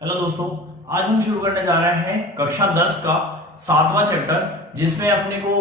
Hello दोस्तों, आज हम शुरू करने जा रहे हैं कक्षा 10 का 7वां चैप्टर, जिसमें अपने को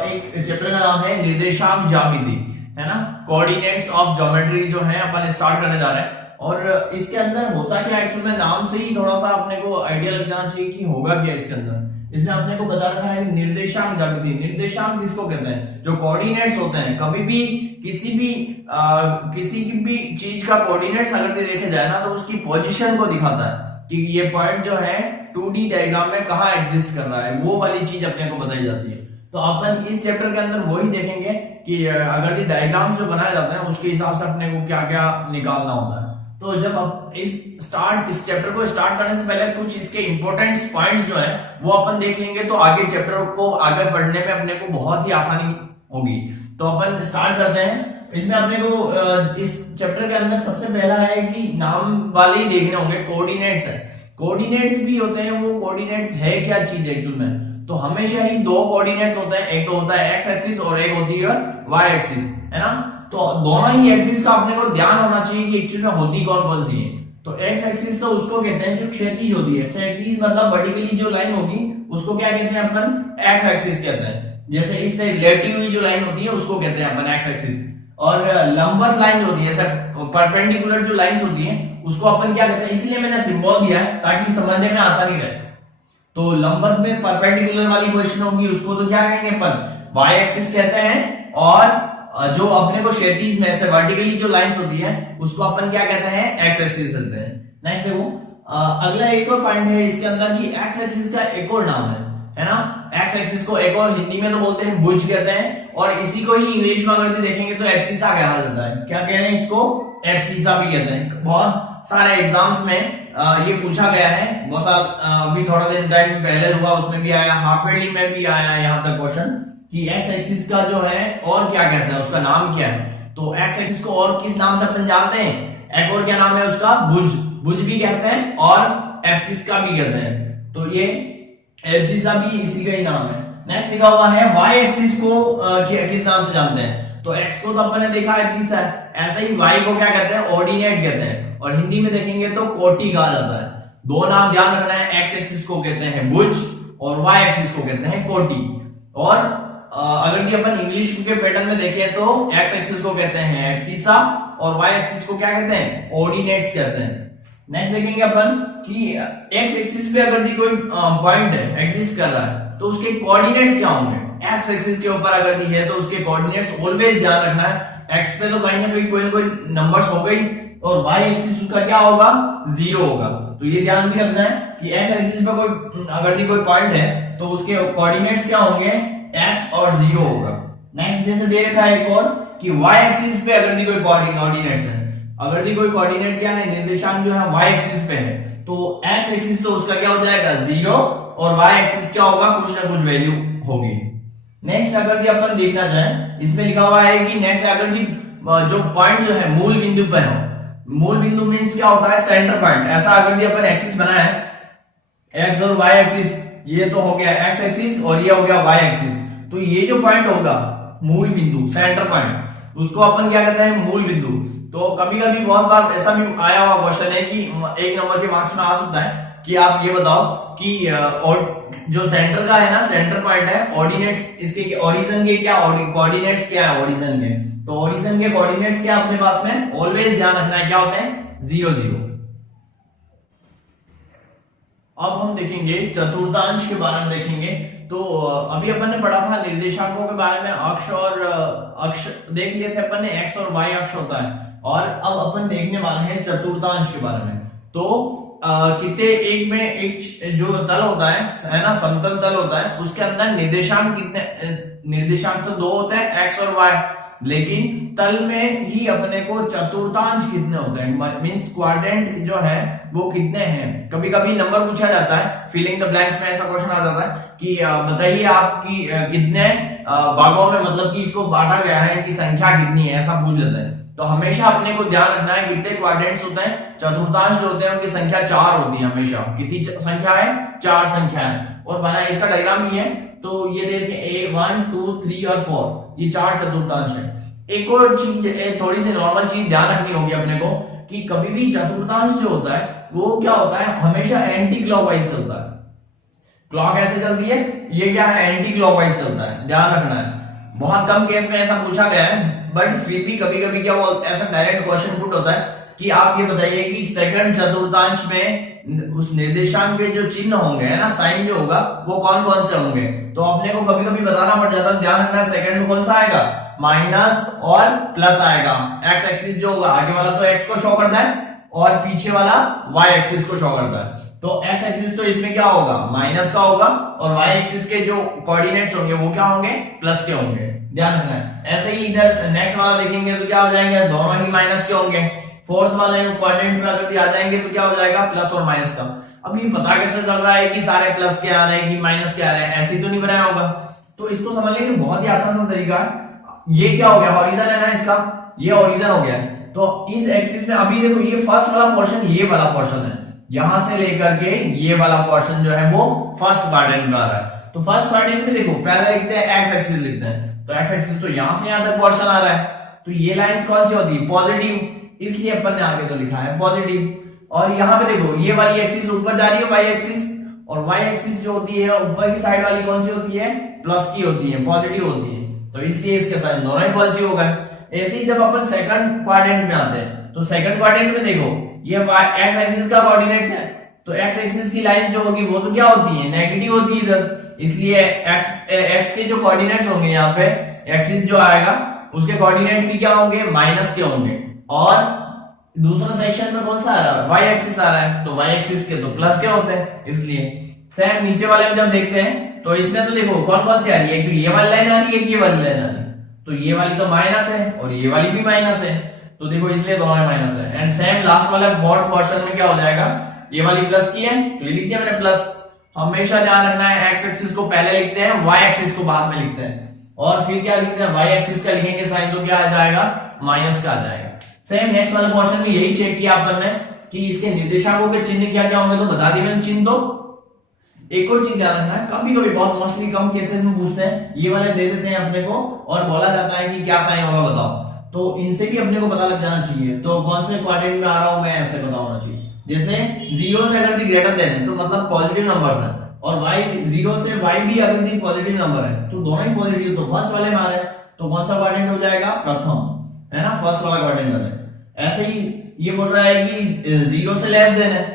एक चैप्टर का नाम है निर्देशांक ज्यामिति, है ना। कोऑर्डिनेट्स ऑफ ज्योमेट्री जो है अपन स्टार्ट करने जा रहे हैं। और इसके अंदर होता क्या है, एक्चुअली में नाम से ही थोड़ा सा अपने को आइडिया लग जाना चाहिए कि होगा क्या इसके अंदर। इसमें अपने को बता रखा है निर्देशांक ज्यामिति। निर्देशांक किसको कहते हैं? जो कोऑर्डिनेट्स होते हैं। कभी भी किसी की भी चीज का कोऑर्डिनेट्स अगर देखे जाए ना, तो उसकी पोजीशन को दिखाता है कि ये पॉइंट जो है 2D डायग्राम में कहाँ एग्जिस्ट कर रहा है, वो वाली चीज अपने को बताई जाती है। तो अपन इस चैप्टर के अंदर वही देखेंगे कि अगर ये डायग्राम्स जो बनाए जाते हैं उसके हिसाब से अपने को क्या क्या निकालना होता है। तो जब अब इस चैप्टर को स्टार्ट करने से पहले कुछ इसके इंपॉर्टेंट पॉइंट्स जो है वो अपन देख लेंगे, तो आगे चैप्टर को आगे पढ़ने में अपने को बहुत ही आसानी होगी। तो अपन स्टार्ट करते हैं। इसमें अपने को इस चैप्टर के अंदर सबसे पहला है कि नाम वाले ही देखने होंगे, कोऑर्डिनेट्स है। कोऑर्डिनेट्स भी होते हैं, वो कोऑर्डिनेट्स है क्या चीज एक्चुअल में? तो हमेशा ही दो कोऑर्डिनेट्स होते हैं, एक तो होता है एक्स एक्सिस और एक होती है वाई एक्सिस, है ना। तो दोनों ही एक्सिस का अपने को ध्यान होना चाहिए कि एक्चुअल में होती कौन कौन सी है। तो एक्स एक्सिस तो उसको कहते हैं जो क्षैतिज होती है। क्षैतिज मतलब वर्टिकली जो लाइन होगी उसको क्या कहते हैं अपन? एक्स एक्सिस कहते हैं। जैसे इस तरह लेटी हुई जो लाइन होती है उसको कहते हैं अपन एक्स एक्सिस। और लंबवत लाइन होती है, परपेंडिकुलर जो लाइंस होती हैं उसको अपन क्या कहते हैं? इसलिए मैंने सिंबल दिया है ताकि समझने में आसानी रहे। तो लंबवत में परपेंडिकुलर वाली क्वेश्चन होगी उसको तो क्या कहेंगे अपन? वाई एक्सिस कहते हैं। और जो अपने को क्षैतिज में से वर्टिकली जो लाइंस होती है उसको अपन क्या कहते हैं? एक्स एक्सिस कहते हैं। नेक्स्ट है वो अगला एक और पॉइंट है इसके अंदर कि एक्स एक्सिस का एक और नाम है ना। एक्स एक्सिस को एक और हिंदी में तो बोलते हैं भुज कहते हैं, और इसी को ही इंग्लिश में अगर देखेंगे तो एब्सिसा कहा जाता है। क्या कह रहे हैं इसको? एब्सिसा भी कहते हैं। बहुत सारे एग्जाम्स में ये पूछा गया है। बहुत सारा अभी थोड़ा दिन टाइम पहले हुआ उसमें भी आया, हाफ ईयरली में भी आया यहाँ तक क्वेश्चन कि एक्स एक्सिस का जो है और क्या कहते हैं, उसका नाम क्या है। तो एक्स एक्सिस को और किस नाम से अपन जानते हैं? एक और क्या नाम है उसका? भुज। भुज भी कहते हैं और एब्सिस का भी कहते हैं। तो ये एब्सिसा भी इसी का ही नाम है। नेक्स्ट लिखा हुआ है वाई एक्सिस को किस नाम से जानते हैं? तो एक्स को तो अपन ने देखा एब्सिसा है, ऐसा ही वाई को क्या कहते हैं? ऑर्डिनेट कहते हैं, और हिंदी में देखेंगे तो कोटि कहा जाता है। दो नाम ध्यान रखना है, एक्स एक्सिस को कहते हैं भुज और वाई एक्सिस को कहते हैं कोटि। और अगर भी अपन इंग्लिश के पैटर्न में देखें तो एक्स एक्सिस को कहते हैं एब्सिसा और वाई एक्सिस को क्या कहते हैं? ऑर्डिनेट्स कहते हैं। नेक्स्ट देखेंगे अपन कि एक्स एक्सिस पे अगर कोई पॉइंट है एग्जिस्ट कर रहा है तो उसके कोऑर्डिनेट्स क्या होंगे? एक्स एक्सिस के ऊपर अगर दी है तो उसके कोऑर्डिनेट्स ऑलवेज ध्यान रखना है। एक्स पे तो कहीं ना कहीं कोई नंबर्स हो गई, और वाई एक्सिस उसका क्या होगा? 0 होगा। तो ये ध्यान भी रखना है कि एक्स एक्सिस पे कोई अगर कोई पॉइंट है तो उसके कोऑर्डिनेट्स क्या होंगे? x और 0 होगा। नेक्स्ट जैसे दे रखा है एक और कि y एक्सिस पे अगर कोई कोऑर्डिनेट्स है, अगर कोई कोऑर्डिनेट क्या है? निर्देशांक जो है y एक्सिस पे है, तो x एक्सिस तो उसका क्या हो जाएगा? 0, और y एक्सिस क्या होगा? कुछ ना कुछ वैल्यू होगी। नेक्स्ट अगर अपन देखना चाहें, इसमें लिखा हुआ है कि नेक्स्ट अगर जो पॉइंट जो है मूल बिंदु पे हो, मूल बिंदु मींस क्या होता है? Centre point. ऐसा अगर अपन एक्सिस बनाया है, x और y एक्सिस, ये तो हो गया x एक्सिस और ये हो गया y एक्सिस। तो ये जो पॉइंट होगा मूल बिंदु, सेंटर पॉइंट, उसको अपन क्या कहते हैं? मूल बिंदु। तो कभी कभी बहुत बार ऐसा भी आया हुआ क्वेश्चन है कि 1 नंबर के मार्क्स में आ सकता है कि आप ये बताओ कि जो सेंटर का है ना, सेंटर पॉइंट है, ऑर्डिनेट्स इसके ओरिजिन के क्या कोऑर्डिनेट्स क्या है ओरिजिन के? तो ओरिजिन के कोऑर्डिनेट्स क्या अपने पास में? ऑलवेज ध्यान रखना है क्या होते हैं? 0 0। अब हम देखेंगे चतुर्थांश के बारे में देखेंगे। तो अभी अपन ने पढ़ा था निर्देशांकों के बारे में, अक्ष और अक्ष देख लिए थे अपन ने, एक्स और वाई अक्ष होता है। और अब अपन देखने वाले हैं चतुर्थांश के बारे में। तो कितने एक में एक जो तल होता है ना, समतल तल होता है, उसके अंदर निर्देशांक कितने? निर्देशांक तो 2 होते हैं, एक्स और वाई, लेकिन तल में ही अपने को चतुर्थांश कितने होते हैं, मींस क्वाड्रेंट जो है वो कितने हैं। कभी कभी नंबर पूछा जाता है, फिलिंग द ब्लैंक्स में ऐसा क्वेश्चन आ जाता है कि बताइए आपकी कितने भागों में मतलब कि इसको बांटा गया है, इनकी संख्या कितनी है, ऐसा पूछ लेते हैं। तो हमेशा अपने को ध्यान रखना है कितने क्वाड्रेंट्स होते हैं? चतुर्थांश जो होते हैं उनकी संख्या 4 होती है हमेशा। कितनी संख्या है? 4 संख्या है। और बना इसका डायग्राम ही है, तो ये देखिए 1 2 3 और 4, ये 4 चतुर्थांश है। एक और चीज, थोड़ी सी नॉर्मल चीज ध्यान रखनी होगी अपने को कि कभी भी चतुर्थांश जो होता है वो क्या होता है, हमेशा एंटी क्लॉकवाइज चलता है। क्लॉक ऐसे चलती है, ये क्या है, एंटी क्लॉकवाइज चलता है, ध्यान रखना है। बहुत कम केस में ऐसा पूछा गया है, बट फिर भी कभी कभी क्या ऐसा डायरेक्ट क्वेश्चन पुट होता है कि आप ये बताइए कि सेकंड चतुर्थांश में उस निर्देशांक के जो चिन्ह होंगे, है ना, साइन जो होगा वो कौन कौन से होंगे, तो अपने को कभी कभी बताना पड़ जाता है। ध्यान रखना, सेकंड में कौन सा आएगा, माइनस और प्लस आएगा। एक्स एक्सिस जो होगा, आगे वाला तो एक्स को शो करता है और पीछे वाला वाई एक्सिस को शो करता है। तो एक्स एक्सिस तो इसमें क्या होगा, माइनस का होगा, और वाई एक्सिस के जो कोऑर्डिनेट्स होंगे वो क्या होंगे, प्लस के होंगे, ध्यान रखना है। ऐसे ही इधर नेक्स्ट वाला देखेंगे तो क्या हो जाएंगे, दोनों ही माइनस के होंगे। फोर्थ वाले क्वाड्रेंट में अगर आ जाएंगे तो क्या हो जाएगा, प्लस और माइनस का। अब ये पता कैसे चल रहा है कि सारे प्लस के आ रहे हैं कि माइनस के आ रहे हैं, ऐसे ही तो नहीं बनाया होगा। तो इसको समझने के बहुत ही आसान सा तरीका है। ये क्या हो गया, हॉरिजन है ना इसका, ये हॉरिजन हो गया। तो इस एक्सिस में अभी देखो ये फर्स्ट वाला पोर्शन, ये वाला पोर्शन है, यहां से लेकर के ये वाला पोर्शन जो है वो फर्स्ट क्वाड्रेंट में आ रहा है। तो फर्स्ट क्वाड्रेंट में देखो पहले लिखते हैं एक्स एक्सिस लिखते हैं, तो एक्स एक्सिस तो यहां से यहां तक पोर्शन आ रहा है, तो ये लाइंस कौन सी होती है, पॉजिटिव, इसलिए अपन ने आगे तो लिखा है पॉजिटिव। और यहाँ पे देखो ये वाली एक्सिस ऊपर जा रही है, वाई एक्सिस, और वाई एक्सिस जो होती है ऊपर की साइड वाली कौन सी होती है, प्लस की होती है, पॉजिटिव होती है, तो इसलिए इसके साइन दोनों ही पॉजिटिव हो गए। ऐसे ही जब अपन सेकंड क्वाड्रेंट में आते हैं तो सेकंड क्वाड्रेंट में देखो ये एक्स एक्सिस का कोऑर्डिनेट्स है, तो एक्स एक्सिस की लाइंस जो होगी वो तो क्या होती है, नेगेटिव होती है इधर, इसलिए एक्स के जो कोऑर्डिनेट्स होंगे यहाँ पे एक्सिस जो आएगा उसके कोऑर्डिनेट भी क्या होंगे, माइनस के होंगे। और दूसरा सेक्शन में कौन सा आ रहा है, वाई एक्सिस आ रहा है, तो वाई एक्सिस के तो प्लस के होते हैं, इसलिए। सेम नीचे वाले में जब देखते हैं तो इसमें तो देखो कौन कौन सी आ रही है, एक तो ये वाली लाइन आ रही है, एक ये वाली लाइन आ रही है, तो ये वाली तो माइनस है और ये वाली भी माइनस है, तो देखो इसलिए दोनों में माइनस है। एंड सेम लास्ट वाला फोर्थ पोर्शन में क्या हो जाएगा, ये वाली प्लस की है तो ये लिख दिया मैंने प्लस। हमेशा ध्यान रखना है एक्स एक्सिस को पहले लिखते हैं, वाई एक्सिस को बाद में लिखते हैं, और फिर क्या लिखते हैं, वाई एक्सिस का लिखेंगे साइन तो क्या आ जाएगा, माइनस का आ जाएगा। सेम नेक्स्ट वाले पोर्शन में यही चेक किया अपन ने कि इसके निर्देशांकों के चिन्ह क्या क्या होंगे, तो बता दिए मैंने चिन्ह। तो एक और चीज ध्यान रखना है, कभी कभी बहुत मोस्टली कम केसेस में पूछते हैं, ये वाले दे देते हैं अपने को और बोला जाता है कि क्या साइन होगा बताओ, तो इनसे भी अपने को पता लग जाना चाहिए। तो कौन से क्वाड्रेंट में आ रहा हूं मैं, ऐसे पता होना चाहिए। जैसे 0 से अगर दी ग्रेटर देन है तो मतलब पॉजिटिव नंबर्स है, और y 0 से y भी अगर दी पॉजिटिव नंबर है तो दोनों ही पॉजिटिव, तो फर्स्ट वाले में आ रहे हैं, तो कौन सा क्वाड्रेंट हो जाएगा, प्रथम, है ना, फर्स्ट वाला क्वाड्रेंट आ जाएगा। ऐसे ही ये बोल रहा है कि 0 से लेस देन है,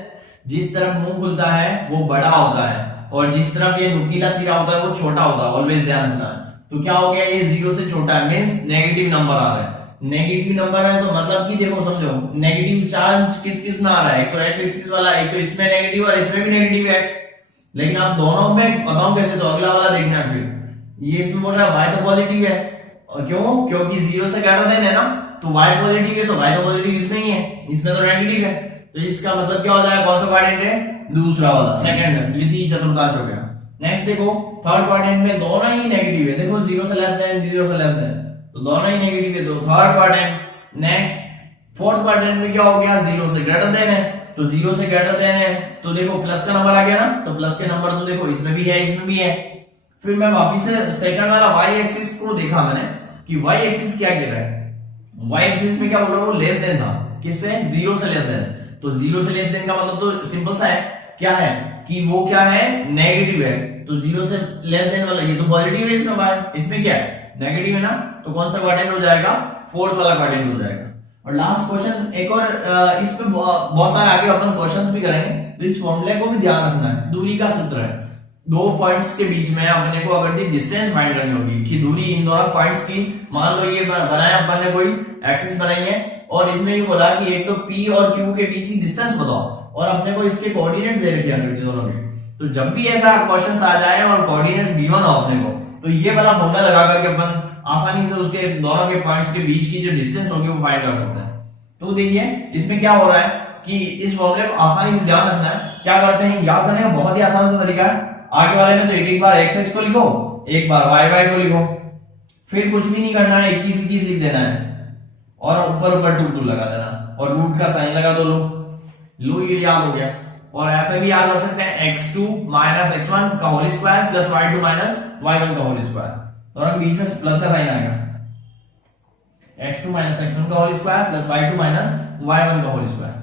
जिस तरफ मुंह खुलता है वो बड़ा होता है और जिस तरफ ये नुकीला सिरा होता है वो छोटा होता है, ऑलवेज ध्यान रखना है। तो क्या हो गया, ये 0 से छोटा है, मींस नेगेटिव नंबर आ रहा है। नेगेटिव नंबर है तो मतलब कि देखो समझो नेगेटिव चार्ज किस किस में आ रहा है, एक तो एक्स एक्सिस वाला, एक तो इसमें नेगेटिव और इसमें भी नेगेटिव एक्स, लेकिन आप दोनों में बताऊं कैसे, तो अगला वाला देखना है। फिर ये इसमें बोल रहा है y तो पॉजिटिव है, और क्यों, क्योंकि 0 से ग्रेटर देन है ना, तो y पॉजिटिव है, तो y तो पॉजिटिव इसमें ही है, इसमें तो नेगेटिव है, तो इसका मतलब क्या हो जाएगा, कौन सा क्वाड्रेंट है, दूसरा वाला, सेकंड। ये तीन चतुर्थांश हो गया। नेक्स्ट देखो थर्ड क्वाड्रेंट में दोनों ही नेगेटिव है, देखो 0 से लेस देन, 0 से लेस देन, तो दोनों ही नेगेटिव है, तो third quadrant. Next fourth quadrant में क्या हो गया, 0 से ग्रेटर देन है, तो 0 से ग्रेटर देन है तो देखो प्लस का नंबर आ गया ना, तो प्लस के नंबर तो देखो इसमें भी है, इसमें भी है। फिर मैं वापिस से सेकंड वाला वाई एक्सिस को देखा मैंने कि वाई एक्सिस क्या कह रहा है, वाई एक्सिस में क्या बोल रहा है, वो लेस देन था, किससे, 0 से लेस देन, तो 0 से लेस देन का मतलब तो सिंपल सा है, क्या है कि वो क्या है, नेगेटिव है, तो 0 से लेस देन वाला ये तो पॉजिटिव है, इसमें वाई, इसमें क्या है, नेगेटिव है ना, तो कौन सा क्वाड्रेंट हो जाएगा, फोर्थ वाला क्वाड्रेंट हो जाएगा। और लास्ट क्वेश्चन एक और, इस पे बहुत सारे आगे अपन क्वेश्चंस भी करेंगे, तो इस फॉर्मूले को भी ध्यान रखना है। दूरी का सूत्र है, दो पॉइंट्स के बीच में अपने को अगर दी डिस्टेंस फाइंड करनी होगी कि दूरी इन दोनों पॉइंट्स की, मान लो ये बनाया अपन ने, कोई एक्सिस बनाई है और इसमें भी बोला कि एक तो P और Q के बीच की डिस्टेंस बताओ, और अपने को इसके कोऑर्डिनेट्स दे रखे हैं दोनों के। तो जब भी ऐसा क्वेश्चन आ जाए और कोऑर्डिनेट्स गिवन हो अपने को, तो ये वाला फॉर्मूला लगा करके अपन आसानी से उसके दोनों के पॉइंट्स के बीच की जो डिस्टेंस होगी वो फाइंड कर सकते हैं। तो देखिए इसमें क्या हो रहा है कि इस फॉर्मूले को आसानी से ध्यान रखना है, क्या करते हैं, याद करने का बहुत ही आसान सा तरीका है। आगे वाले में तो एक बार एक्स एक्स को लिखो, एक बार वाई वाई को लिखो, फिर कुछ भी नहीं करना है, 21 21 लिख देना है और ऊपर ऊपर 2 2 लगा देना और रूट का साइन लगा दो, लो ये याद हो गया। और ऐसा भी याद कर सकते हैं x2 माइनस x1 का whole square plus y2 minus y1 का होल स्क्वायर, दोनों के बीच में प्लस का साइन आएगा। x2 माइनस x1 का whole square plus y2 minus y1 का होल स्क्वायर।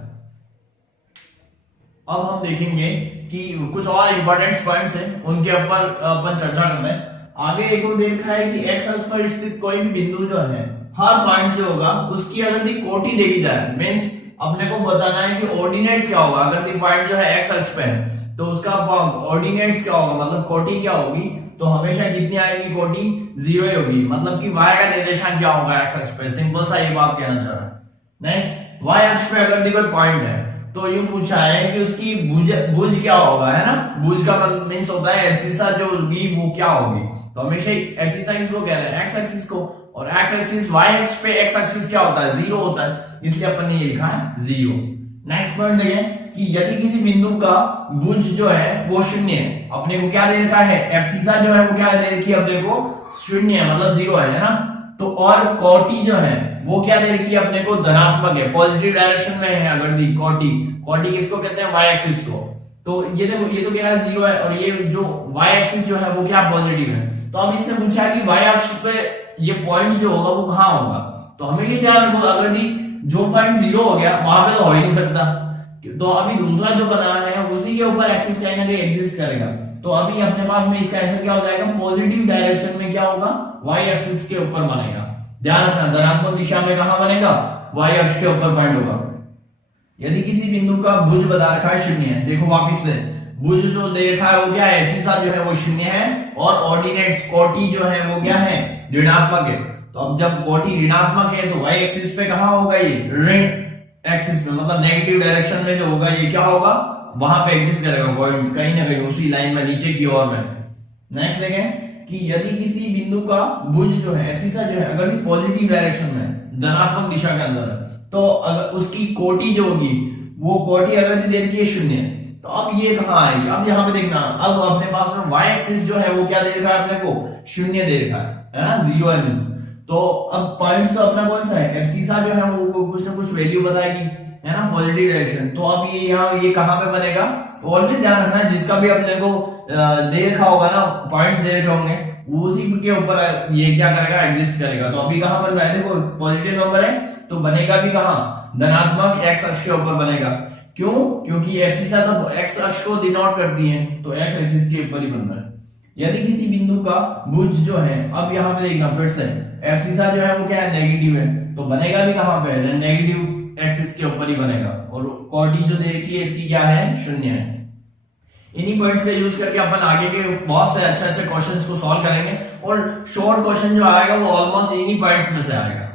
अब हम देखेंगे कि कुछ और इंपॉर्टेंट पॉइंट्स हैं, उनके ऊपर अपन चर्चा करते हैं। आगे एक और देखा है कि x अक्ष पर स्थित कोई भी बिंदु जो है, हर पॉइंट जो होगा उसकी अगर दी कोटि देखी जाए, मींस अपने को बताना है कि ऑर्डिनेट्स क्या होगा। अगर दी पॉइंट जो है x अक्ष पे है तो उसका ऑर्डिनेट्स क्या होगा, मतलब कोटि क्या होगी, तो हमेशा कितनी आएगी, कोटि 0 ही होगी। मतलब कि y का निर्देशांक क्या होगा x अक्ष पे, सिंपल सा ये बात कहना चाह रहा है। नेक्स्ट, y अक्ष पे अगर दी कोई पॉइंट है तो ये पूछा है कि उसकी भुज क्या होगा, है ना। भुज का मींस होता है एब्सिसा जो होगी वो क्या होगी, तो हमेशा एब्सिसा किसको कह रहे हैं, x एक्सिस को, और x एक्सिस y एक्सिस पे x एक्सिस क्या होता है, 0 होता है, इसलिए अपन ने ये लिखा है 0। नेक्स्ट पॉइंट देखें कि यदि किसी बिंदु का भुज जो है वो शून्य है, अपने को क्या दे रखा है, एब्सिसा जो है वो क्या दे रखी है अपने को, शून्य है, मतलब 0 है ना। तो और कोटि जो है वो क्या दे रखी है अपने को, धनात्मक है, पॉजिटिव डायरेक्शन में है। अगर दी कोटि, कोटि किसको कहते हैं, y एक्सिस को। तो ये देखो, ये तो क्या है 0 है, और ये जो y एक्सिस जो है वो क्या पॉजिटिव है। तो अब इसने पूछा है कि y अक्ष पे ये पॉइंट जो होगा वो कहां होगा, तो हमेशा ध्यान रखो अगर दी जो पॉइंट 0 हो गया वहां पे तो हो ही नहीं सकता, तो अभी दूसरा जो बना है उसी के ऊपर एक्सिस कहीं ना कहीं एग्जिस्ट करेगा। तो अभी अपने पास में इसका आंसर क्या हो जाएगा, पॉजिटिव डायरेक्शन में क्या होगा, y एक्सिस के ऊपर बनेगा। ध्यान रखना, धनात्मक दिशा में कहां बनेगा, y अक्ष के ऊपर पॉइंट होगा। यदि किसी बिंदु का भुज बता रखा है 0 है, देखो वापिस से भुज जो दे रखा है वो क्या है, एब्सिसा जो है वो 0 है, और ऑर्डिनेट्स कोटि जो है वो क्या है, ऋणात्मक है। तो अब जब कोटि ऋणात्मक है तो y एक्सिस पे कहां होगा, ये ऋण एक्सिस पे, मतलब नेगेटिव डायरेक्शन में जो होगा ये क्या होगा, वहां पे एग्जिस्ट करेगा पॉइंट, कहीं ना कहीं उसी लाइन में नीचे की ओर में। नेक्स्ट देखें कि यदि किसी बिंदु का भुज जो है, एब्सिसा जो है, अगर पॉजिटिव डायरेक्शन में, धनात्मक दिशा के अंदर है, तो अगर उसकी कोटि जो होगी वो कोटि अगर दे रखी है 0, तो अब ये कहां आएगी, अब यहाँ पे देखना, अब अपने पास में y एक्सिस जो है वो क्या दे रखा है अपने को, 0 दे रखा है ना, 0 है। तो अब पॉइंट्स तो अपना कौन सा है, एब्सिसा जो है वो कुछ ना कुछ वैल्यू बताएगी, है ना, पॉजिटिव डायरेक्शन। तो अब ये यहाँ ये कहां पे बनेगा, तो ऑलवेज ध्यान रखना जिसका भी अपने को दे रखा होगा ना, पॉइंट्स दे रखे होंगे, उसी के ऊपर ये क्या करेगा, एग्जिस्ट करेगा। तो अभी कहां बन रहा है, देखो पॉजिटिव नंबर है तो बनेगा भी कहां, धनात्मक x अक्ष के ऊपर बनेगा। क्यों, क्योंकि एब्सिसा तो x अक्ष को डिनोट करती है, तो x एक्सिस के ऊपर ही बन रहा है। यदि किसी बिंदु का भुज जो है, अब यहाँ पे देखना फिर से, एब्सिसा जो है वो क्या है, नेगेटिव है, तो बनेगा भी कहां पे, नेगेटिव एक्सिस के ऊपर ही बनेगा, और कोटि जो दे रखी है इसकी क्या है, 0 है। इन्हीं पॉइंट्स का यूज करके अपन आगे के बहुत से अच्छे क्वेश्चंस को सॉल्व करेंगे, और शॉर्ट क्वेश्चन जो आएगा वो ऑलमोस्ट इन्हीं पॉइंट्स में से आएगा।